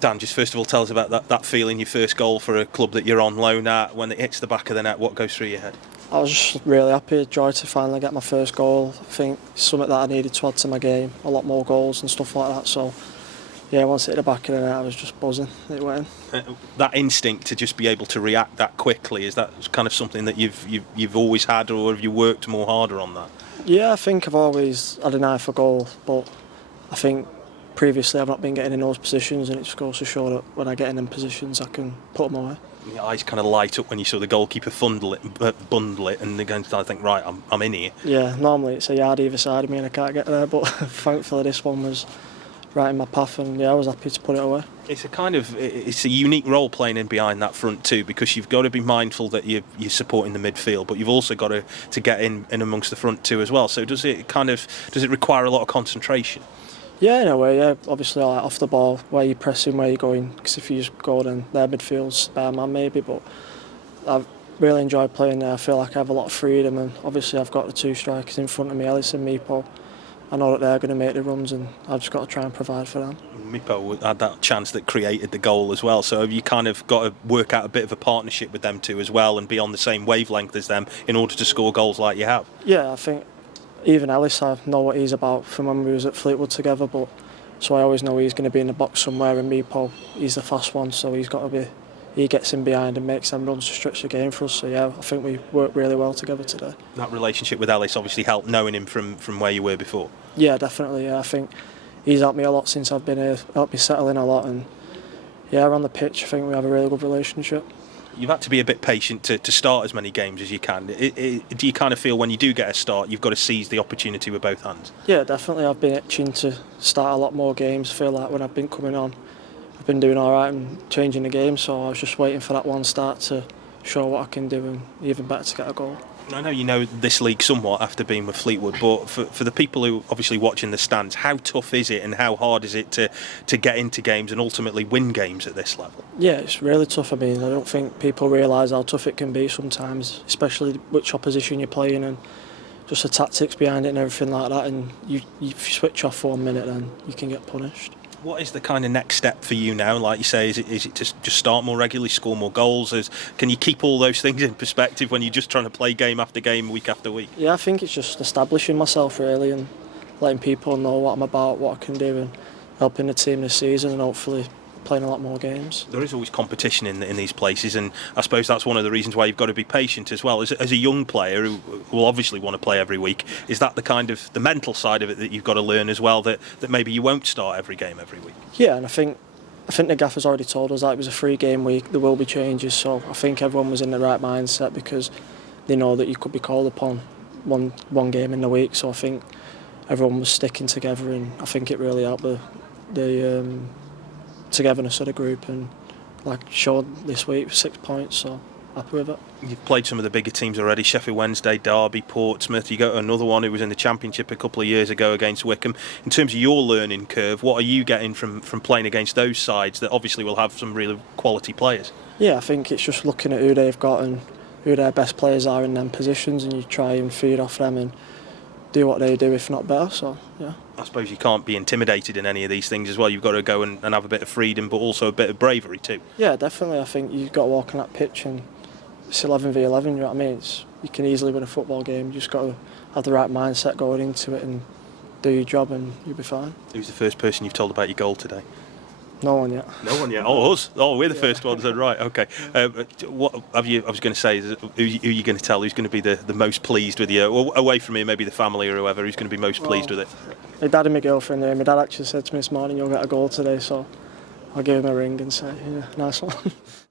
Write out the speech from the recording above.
Dan, just first of all, tell us about that feeling, your first goal for a club that you're on loan at. When it hits the back of the net, what goes through your head? I was just really happy, joy to finally get my first goal. I think it's something that I needed to add to my game, a lot more goals and stuff like that. So, yeah, once it hit the back of the net, I was just buzzing. It went in. That instinct to just be able to react that quickly, is that kind of something that you've always had, or have you worked more harder on that? Yeah, I think I've always had an eye for goal, but I think previously I've not been getting in those positions, and it just goes to show that when I get in them positions, I can put them away. Your eyes kind of light up when you saw the goalkeeper bundle it, and again, I think, right, I'm in here. Yeah, normally it's a yard either side of me and I can't get there, but thankfully this one was right in my path, and yeah, I was happy to put it away. It's a unique role playing in behind that front too, because you've got to be mindful that you're supporting the midfield, but you've also got to get in amongst the front two as well. So does it require a lot of concentration? Yeah, in a way, yeah. Obviously, like off the ball, where you're pressing, where you're going, because if you just go then their midfield's spare man maybe, but I've really enjoyed playing there. I feel like I have a lot of freedom, and obviously I've got the two strikers in front of me, Ellis and Meepo. I know that they're going to make the runs, and I've just got to try and provide for them. Meepo had that chance that created the goal as well, so have you kind of got to work out a bit of a partnership with them two as well, and be on the same wavelength as them in order to score goals like you have? Yeah, I think even Ellis, I know what he's about from when we was at Fleetwood together, but so I always know he's going to be in the box somewhere, and Meepo, he's the fast one, so he gets in behind and makes them runs to stretch the game for us. So yeah, I think we work really well together today. That relationship with Ellis obviously helped, knowing him from where you were before. Yeah, definitely. Yeah, I think he's helped me a lot since I've been here, helped me settle in a lot, and yeah, around the pitch I think we have a really good relationship. You've had to be a bit patient to start as many games as you can. Do you kind of feel when you do get a start, you've got to seize the opportunity with both hands? Yeah, definitely. I've been itching to start a lot more games. I feel like when I've been coming on, I've been doing all right and changing the game, so I was just waiting for that one start to show what I can do, and even better to get a goal. I know you know this league somewhat after being with Fleetwood, but for the people who obviously watch in the stands, how tough is it and how hard is it to get into games and ultimately win games at this level? Yeah, it's really tough. I mean, I don't think people realise how tough it can be sometimes, especially which opposition you're playing and just the tactics behind it and everything like that, and if you switch off for 1 minute then you can get punished. What is the kind of next step for you now? Like you say, is it to just start more regularly, score more goals? Can you keep all those things in perspective when you're just trying to play game after game, week after week? Yeah, I think it's just establishing myself really, and letting people know what I'm about, what I can do, and helping the team this season, and hopefully playing a lot more games. There is always competition in these places, and I suppose that's one of the reasons why you've got to be patient as well. As a young player who will obviously want to play every week, is that the mental side of it that you've got to learn as well, that maybe you won't start every game every week? Yeah, and I think the gaffer's already told us that it was a 3-game week, there will be changes, so I think everyone was in the right mindset because they know that you could be called upon one game in the week, so I think everyone was sticking together, and I think it really helped the togetherness of the group, and like showed this week 6 points, so happy with it. You've played some of the bigger teams already, Sheffield Wednesday, Derby, Portsmouth. You got another one who was in the Championship a couple of years ago against Wickham. In terms of your learning curve, what are you getting from playing against those sides that obviously will have some really quality players? Yeah, I think it's just looking at who they've got and who their best players are in them positions, and you try and feed off them and do what they do, if not better. So yeah, I suppose you can't be intimidated in any of these things as well. You've got to go and have a bit of freedom, but also a bit of bravery too. Yeah, definitely. I think you've got to walk on that pitch, and it's 11v11, you know what I mean? You can easily win a football game. You just got to have the right mindset going into it and do your job, and you'll be fine. Who's the first person you've told about your goal today? No one yet. No one yet. Oh, us. Oh, we're the first ones. Right. Okay. What have you? I was going to say, who are you going to tell? Who's going to be the most pleased with you? Well, away from me, maybe the family or whoever. Who's going to be most pleased with it? My dad and my girlfriend there. My dad actually said to me this morning, "You'll get a goal today," so I'll give him a ring and say, "Yeah, nice one."